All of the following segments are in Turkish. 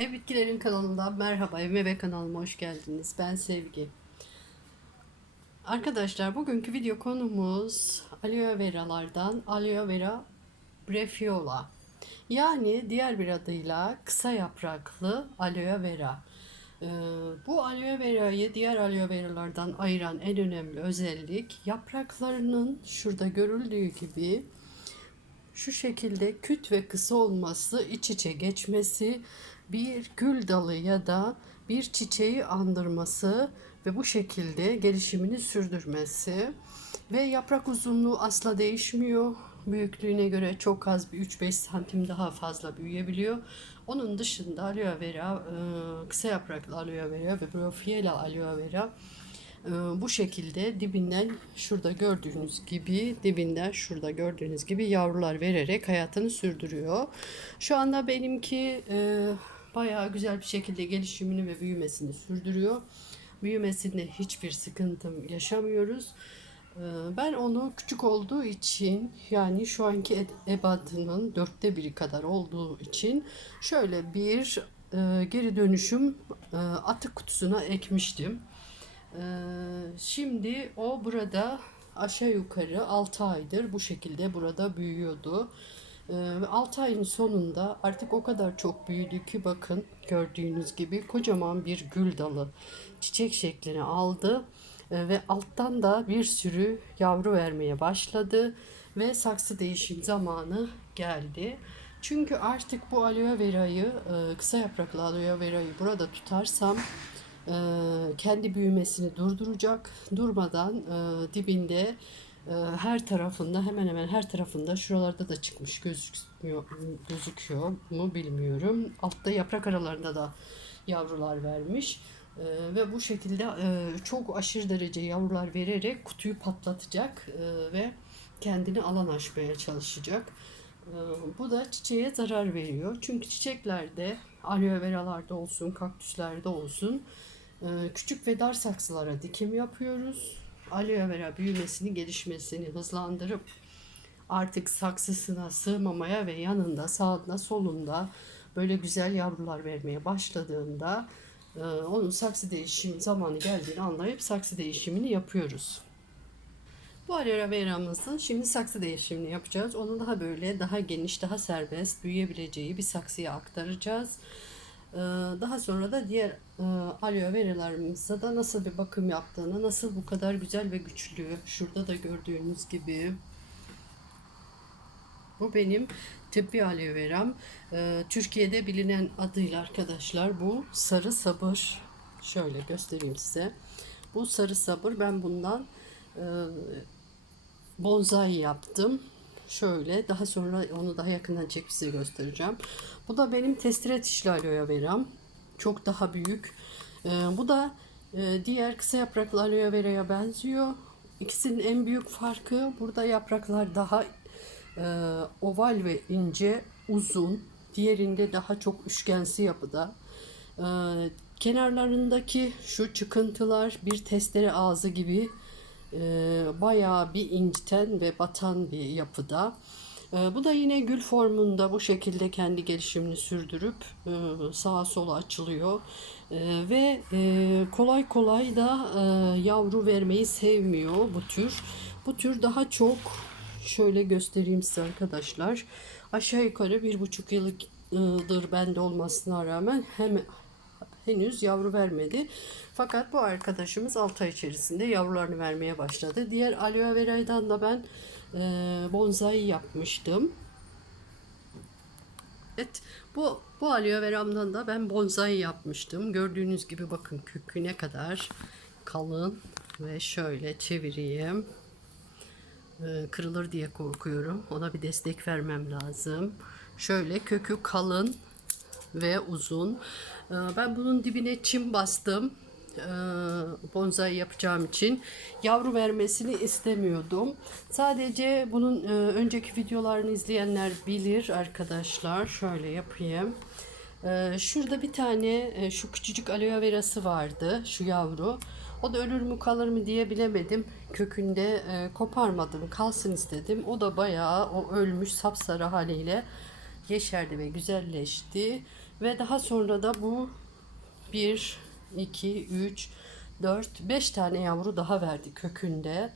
Ev Bitkilerin kanalından merhaba. Evime ve kanalıma hoş geldiniz. Ben Sevgi. Arkadaşlar bugünkü video konumuz aloe veralardan aloe vera brefiola. Yani diğer bir adıyla kısa yapraklı aloe vera. Ee, bu aloe verayı diğer aloe veralardan ayıran en önemli özellik yapraklarının şurada görüldüğü gibi şu şekilde küt ve kısa olması, iç içe geçmesi, bir gül dalı ya da bir çiçeği andırması ve bu şekilde gelişimini sürdürmesi ve yaprak uzunluğu asla değişmiyor. Büyüklüğüne göre çok az bir 3-5 santim daha fazla büyüyebiliyor. Onun dışında aloe vera, e, kısa yapraklı aloe vera ve brofiyela aloe vera ee, bu şekilde dibinden şurada gördüğünüz gibi dibinden şurada gördüğünüz gibi yavrular vererek hayatını sürdürüyor. Şu anda benimki e, bayağı güzel bir şekilde gelişimini ve büyümesini sürdürüyor. Büyümesinde hiçbir sıkıntım yaşamıyoruz. Ee, Ben onu küçük olduğu için yani şu anki ebadının dörtte biri kadar olduğu için şöyle bir e, geri dönüşüm e, atık kutusuna ekmiştim. Ee, şimdi o burada aşağı yukarı 6 aydır bu şekilde burada büyüyordu. Ee, ve 6 ayın sonunda artık o kadar çok büyüdü ki bakın gördüğünüz gibi kocaman bir gül dalı çiçek şeklini aldı. Ee, ve alttan da bir sürü yavru vermeye başladı ve saksı değişim zamanı geldi. Çünkü artık bu aloe verayı, e, kısa yapraklı aloe verayı burada tutarsam e, kendi büyümesini durduracak. Durmadan e, dibinde her tarafında hemen hemen her tarafında şuralarda da çıkmış gözükmüyor gözüküyor mu bilmiyorum. Altta yaprak aralarında da yavrular vermiş. E, ve bu şekilde e, çok aşırı derece yavrular vererek kutuyu patlatacak e, ve kendini alan açmaya çalışacak. E, bu da çiçeğe zarar veriyor. Çünkü çiçeklerde aloe veralarda olsun, kaktüslerde olsun ee, küçük ve dar saksılara dikim yapıyoruz. Aloe vera büyümesini, gelişmesini hızlandırıp artık saksısına sığmamaya ve yanında, sağında, solunda böyle güzel yavrular vermeye başladığında e, onun saksı değişim zamanı geldiğini anlayıp saksı değişimini yapıyoruz. Bu aloe veramızın şimdi saksı değişimini yapacağız. Onu daha böyle daha geniş, daha serbest büyüyebileceği bir saksıya aktaracağız. Ee, Daha sonra da diğer e, aloe veralarımıza da nasıl bir bakım yaptığını, nasıl bu kadar güzel ve güçlü, şurada da gördüğünüz gibi bu benim tıbbi aloe veram. Ee, Türkiye'de bilinen adıyla arkadaşlar bu sarı sabır. Şöyle göstereyim size. Bu sarı sabır ben bundan e, bonsai yaptım. Şöyle daha sonra onu daha yakından çekip size göstereceğim. Bu da benim testire dişli aloe veram. Çok daha büyük. Ee, bu da e, diğer kısa yapraklı aloe veraya benziyor. İkisinin en büyük farkı burada yapraklar daha e, oval ve ince, uzun. Diğerinde daha çok üçgensi yapıda. Ee, kenarlarındaki şu çıkıntılar bir testere ağzı gibi e, bayağı bir inciten ve batan bir yapıda. E, bu da yine gül formunda bu şekilde kendi gelişimini sürdürüp e, sağa sola açılıyor. E, ve e, kolay kolay da e, yavru vermeyi sevmiyor bu tür. Bu tür daha çok şöyle göstereyim size arkadaşlar. Aşağı yukarı bir buçuk yıldır bende olmasına rağmen hem henüz yavru vermedi. Fakat bu arkadaşımız 6 ay içerisinde yavrularını vermeye başladı. Diğer aloe vera'dan da ben e, bonsai yapmıştım. Evet, bu bu aloe veramdan da ben bonsai yapmıştım. Gördüğünüz gibi bakın kökü ne kadar kalın ve şöyle çevireyim. E, kırılır diye korkuyorum. Ona bir destek vermem lazım. Şöyle kökü kalın ve uzun. Ee, Ben bunun dibine çim bastım. Ee, Bonsai yapacağım için yavru vermesini istemiyordum. Sadece bunun e, önceki videolarını izleyenler bilir arkadaşlar. Şöyle yapayım. Ee, Şurada bir tane e, şu küçücük aloe verası vardı. Şu yavru. O da ölür mü kalır mı diye bilemedim. Kökünde e, koparmadım. Kalsın istedim. O da bayağı o ölmüş sapsarı haliyle yeşerdi ve güzelleşti. Ve daha sonra da bu 1, 2, 3, 4, 5 tane yavru daha verdi kökünde.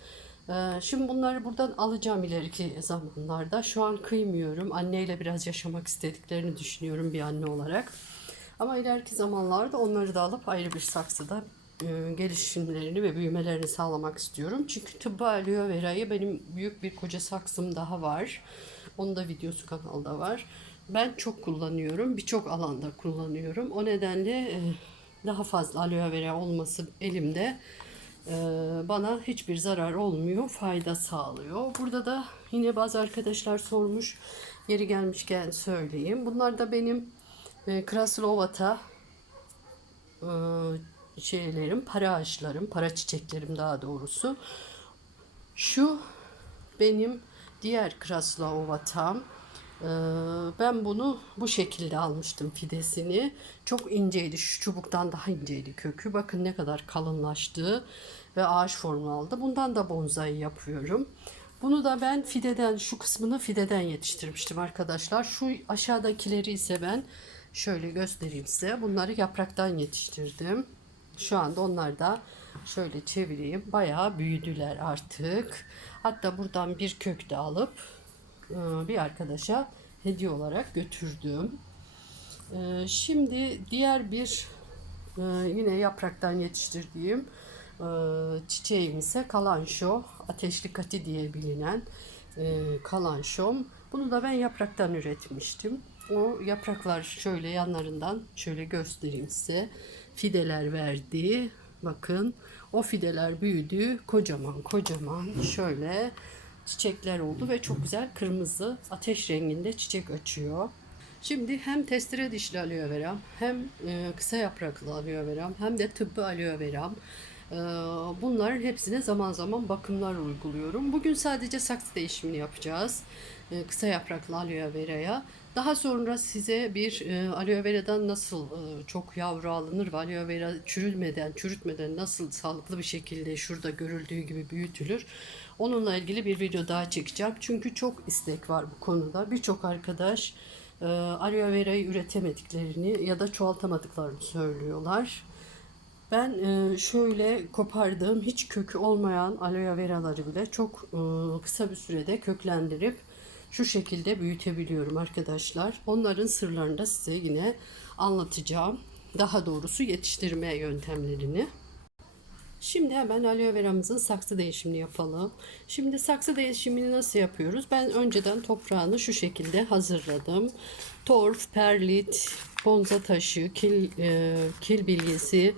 Ee, Şimdi bunları buradan alacağım ileriki zamanlarda. Şu an kıymıyorum. Anneyle biraz yaşamak istediklerini düşünüyorum bir anne olarak. Ama ileriki zamanlarda onları da alıp ayrı bir saksıda e, gelişimlerini ve büyümelerini sağlamak istiyorum. Çünkü tıbbi aloe verayı benim büyük bir koca saksım daha var. Onun da videosu kanalda var. Ben çok kullanıyorum. Birçok alanda kullanıyorum. O nedenle e, daha fazla aloe vera olması elimde e, bana hiçbir zarar olmuyor. Fayda sağlıyor. Burada da yine bazı arkadaşlar sormuş. Yeri gelmişken söyleyeyim. Bunlar da benim e, Kraslovata şeylerim, para ağaçlarım, para çiçeklerim daha doğrusu. Şu benim diğer Kraslovatam. Ee, Ben bunu bu şekilde almıştım fidesini. Çok inceydi. Şu çubuktan daha inceydi kökü. Bakın ne kadar kalınlaştı ve ağaç formu aldı. Bundan da bonsai yapıyorum. Bunu da ben fideden, şu kısmını fideden yetiştirmiştim arkadaşlar. Şu aşağıdakileri ise ben şöyle göstereyim size. Bunları yapraktan yetiştirdim. Şu anda onlar da şöyle çevireyim. Bayağı büyüdüler artık. Hatta buradan bir kök de alıp bir arkadaşa hediye olarak götürdüm. E, Şimdi diğer bir e, yine yapraktan yetiştirdiğim e, çiçeğim ise kalanşo, ateşli kati diye bilinen e, kalanşom. Bunu da ben yapraktan üretmiştim. O yapraklar şöyle yanlarından şöyle göstereyim size. Fideler verdi. Bakın o fideler büyüdü. Kocaman kocaman şöyle çiçekler oldu ve çok güzel kırmızı ateş renginde çiçek açıyor. Şimdi hem testere dişli aloe veram hem e, kısa yapraklı aloe veram hem de tıbbi aloe veram. E, bunların hepsine zaman zaman bakımlar uyguluyorum. Bugün sadece saksı değişimini yapacağız. E, kısa yapraklı aloe veraya. Daha sonra size bir e, aloe veradan nasıl e, çok yavru alınır ve aloe vera çürülmeden, çürütmeden nasıl sağlıklı bir şekilde şurada görüldüğü gibi büyütülür. Onunla ilgili bir video daha çekeceğim. Çünkü çok istek var bu konuda. Birçok arkadaş e, aloe verayı üretemediklerini ya da çoğaltamadıklarını söylüyorlar. Ben e, şöyle kopardığım hiç kökü olmayan aloe veraları bile çok e, kısa bir sürede köklendirip şu şekilde büyütebiliyorum arkadaşlar. Onların sırlarını da size yine anlatacağım. Daha doğrusu yetiştirme yöntemlerini. Şimdi hemen aloe veramızın saksı değişimini yapalım. Şimdi saksı değişimini nasıl yapıyoruz? Ben önceden toprağını şu şekilde hazırladım. Torf, perlit, bonza taşı, kil, e, kil bilyesi,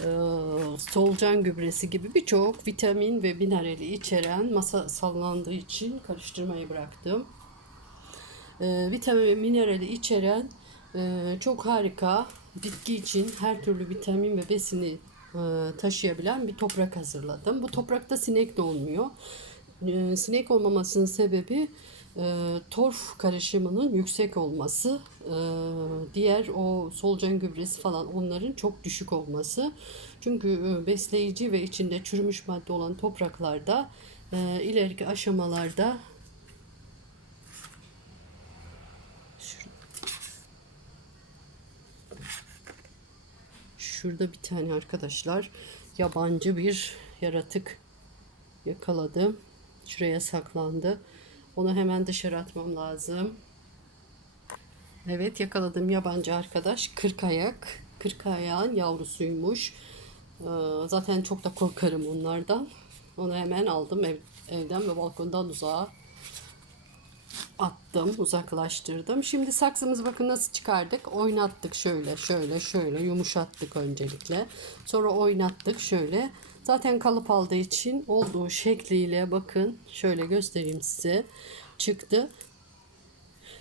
e, solucan gübresi gibi birçok vitamin ve minerali içeren masa sallandığı için karıştırmayı bıraktım. E, vitamin ve minerali içeren e, çok harika bitki için her türlü vitamin ve besini taşıyabilen bir toprak hazırladım. Bu toprakta sinek de olmuyor. E, sinek olmamasının sebebi e, torf karışımının yüksek olması, e, diğer o solucan gübresi falan onların çok düşük olması. Çünkü e, besleyici ve içinde çürümüş madde olan topraklarda e, ileriki aşamalarda Şurada bir tane arkadaşlar yabancı bir yaratık yakaladım. Şuraya saklandı. Onu hemen dışarı atmam lazım. Evet yakaladım yabancı arkadaş. Kırk ayak. Kırk ayağın yavrusuymuş. Ee, Zaten çok da korkarım onlardan. Onu hemen aldım ev, evden ve balkondan uzağa attım, uzaklaştırdım. Şimdi saksımızı bakın nasıl çıkardık. Oynattık şöyle, şöyle, şöyle yumuşattık öncelikle. Sonra oynattık şöyle. Zaten kalıp aldığı için olduğu şekliyle bakın şöyle göstereyim size. Çıktı.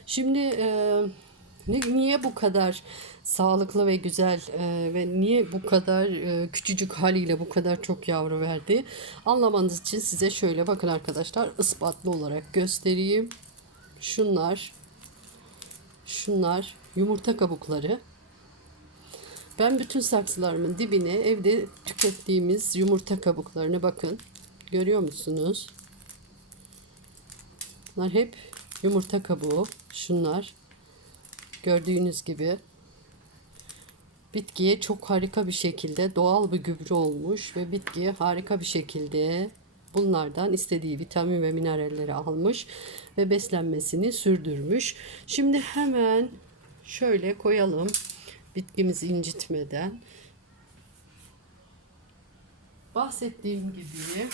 Şimdi e, ni- niye bu kadar sağlıklı ve güzel e, ve niye bu kadar e, küçücük haliyle bu kadar çok yavru verdi? Anlamanız için size şöyle bakın arkadaşlar ispatlı olarak göstereyim. Şunlar şunlar yumurta kabukları. Ben bütün saksılarımın dibine evde tükettiğimiz yumurta kabuklarını bakın. Görüyor musunuz? Bunlar hep yumurta kabuğu. Şunlar. Gördüğünüz gibi. bitkiye çok harika bir şekilde doğal bir gübre olmuş ve bitki harika bir şekilde bunlardan istediği vitamin ve mineralleri almış ve beslenmesini sürdürmüş. Şimdi hemen şöyle koyalım bitkimizi incitmeden. Bahsettiğim gibi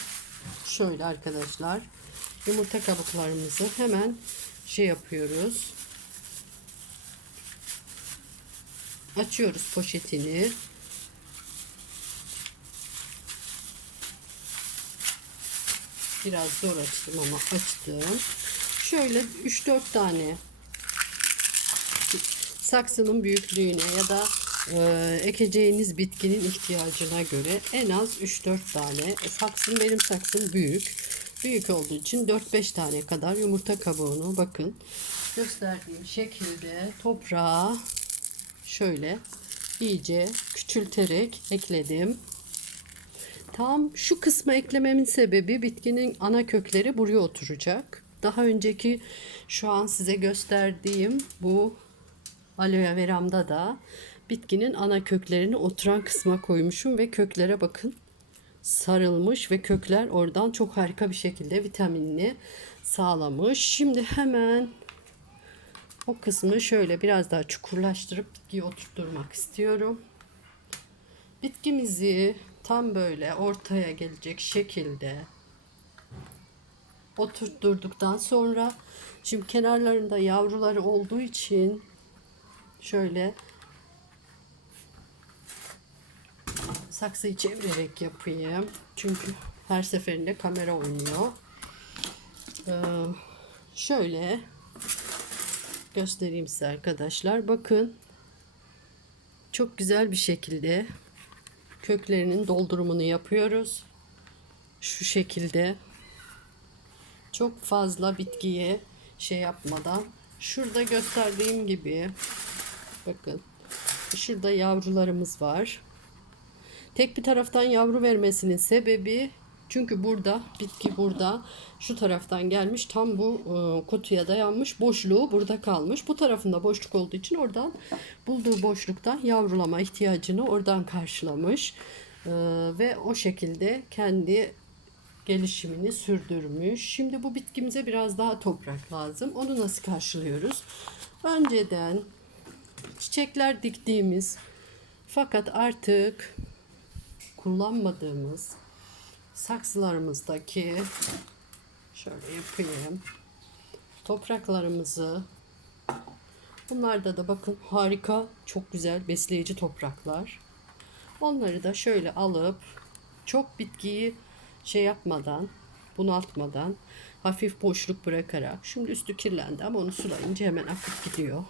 şöyle arkadaşlar yumurta kabuklarımızı hemen şey yapıyoruz. Açıyoruz poşetini. Biraz zor açtım ama açtım. Şöyle 3-4 tane saksının büyüklüğüne ya da e, ekeceğiniz bitkinin ihtiyacına göre en az 3-4 tane. E, saksım benim saksım büyük. Büyük olduğu için 4-5 tane kadar yumurta kabuğunu bakın gösterdiğim şekilde toprağa şöyle iyice küçülterek ekledim. Tam şu kısmı eklememin sebebi bitkinin ana kökleri buraya oturacak. Daha önceki şu an size gösterdiğim bu aloe veramda da bitkinin ana köklerini oturan kısma koymuşum ve köklere bakın sarılmış ve kökler oradan çok harika bir şekilde vitaminini sağlamış. Şimdi hemen o kısmı şöyle biraz daha çukurlaştırıp bitkiyi oturtturmak istiyorum. Bitkimizi tam böyle ortaya gelecek şekilde oturtturduktan sonra şimdi kenarlarında yavruları olduğu için şöyle saksıyı çevirerek yapayım. Çünkü her seferinde kamera oynuyor. Ee, şöyle göstereyim size arkadaşlar. Bakın çok güzel bir şekilde köklerinin doldurumunu yapıyoruz. Şu şekilde çok fazla bitkiye şey yapmadan şurada gösterdiğim gibi bakın şurada yavrularımız var. Tek bir taraftan yavru vermesinin sebebi çünkü burada bitki burada şu taraftan gelmiş tam bu e, kutuya dayanmış boşluğu burada kalmış. Bu tarafında boşluk olduğu için oradan bulduğu boşluktan yavrulama ihtiyacını oradan karşılamış. E, ve o şekilde kendi gelişimini sürdürmüş. Şimdi bu bitkimize biraz daha toprak lazım. Onu nasıl karşılıyoruz? Önceden çiçekler diktiğimiz fakat artık kullanmadığımız saksılarımızdaki şöyle yapayım topraklarımızı bunlarda da bakın harika çok güzel besleyici topraklar. Onları da şöyle alıp çok bitkiyi şey yapmadan bunaltmadan hafif boşluk bırakarak şimdi üstü kirlendi ama onu sulayınca hemen akıp gidiyor.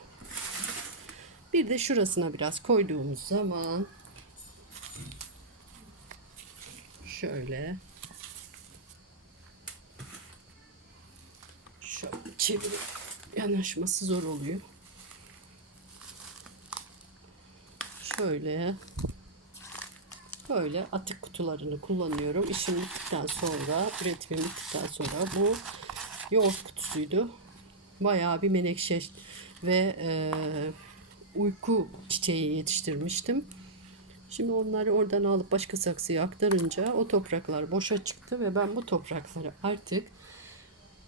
Bir de şurasına biraz koyduğumuz zaman şöyle şöyle çevirip yanaşması zor oluyor. Şöyle böyle atık kutularını kullanıyorum. İşim bittikten sonra, üretimim bittikten sonra bu yoğurt kutusuydu. Bayağı bir menekşe ve e, uyku çiçeği yetiştirmiştim. Şimdi onları oradan alıp başka saksıya aktarınca o topraklar boşa çıktı ve ben bu toprakları artık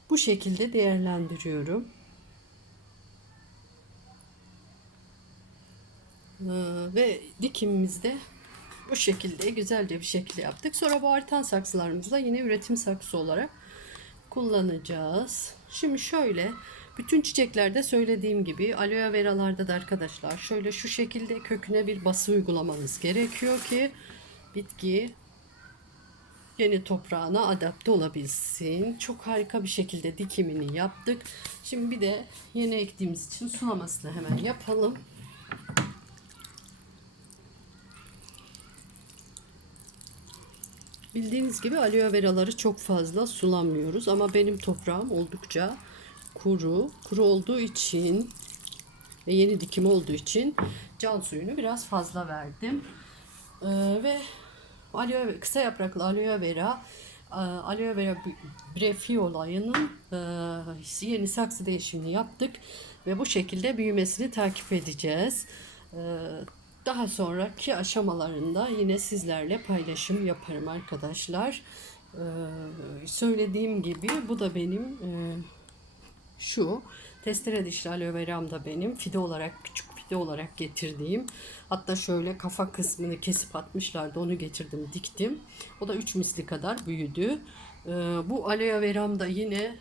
bu şekilde değerlendiriyorum. Ee, ve dikimimizde bu şekilde güzelce bir şekilde yaptık. Sonra bu artan saksılarımızla yine üretim saksı olarak kullanacağız. Şimdi şöyle bütün çiçeklerde söylediğim gibi aloe veralarda da arkadaşlar şöyle şu şekilde köküne bir bası uygulamanız gerekiyor ki bitki yeni toprağına adapte olabilsin. Çok harika bir şekilde dikimini yaptık. Şimdi bir de yeni ektiğimiz için sulamasını hemen yapalım. Bildiğiniz gibi aloe veraları çok fazla sulamıyoruz ama benim toprağım oldukça kuru. Kuru olduğu için ve yeni dikim olduğu için can suyunu biraz fazla verdim. Ee, ve aloe, kısa yapraklı aloe vera e, aloe vera brefiola'nın e, yeni saksı değişimini yaptık ve bu şekilde büyümesini takip edeceğiz. E, Daha sonraki aşamalarında yine sizlerle paylaşım yaparım arkadaşlar. Ee, söylediğim gibi bu da benim e, şu testere dişli aloe veram da benim. Fide olarak küçük fide olarak getirdiğim. Hatta şöyle kafa kısmını kesip atmışlardı onu getirdim diktim. O da 3 misli kadar büyüdü. Ee, bu aloe veram da yine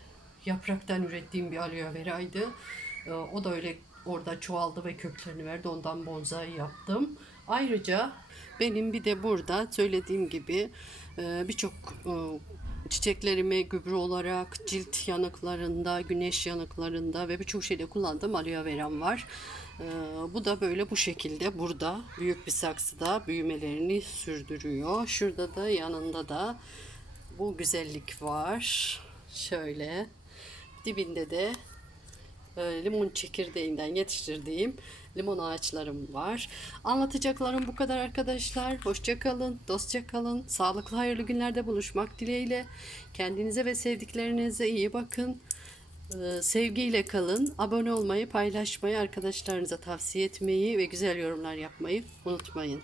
yapraktan ürettiğim bir aloe veraydı. Ee, o da öyle orada çoğaldı ve köklerini verdi ondan bonsai yaptım. Ayrıca benim bir de burada söylediğim gibi e, birçok e, çiçeklerimi gübre olarak cilt yanıklarında, güneş yanıklarında ve birçok şeyde kullandığım aloe veram var. Ee, bu da böyle bu şekilde burada büyük bir saksıda büyümelerini sürdürüyor. Şurada da yanında da bu güzellik var. Şöyle dibinde de e, limon çekirdeğinden yetiştirdiğim limon ağaçlarım var. Anlatacaklarım bu kadar arkadaşlar. Hoşça kalın, dostça kalın. Sağlıklı hayırlı günlerde buluşmak dileğiyle. Kendinize ve sevdiklerinize iyi bakın. Ee, Sevgiyle kalın. Abone olmayı, paylaşmayı, arkadaşlarınıza tavsiye etmeyi ve güzel yorumlar yapmayı unutmayın.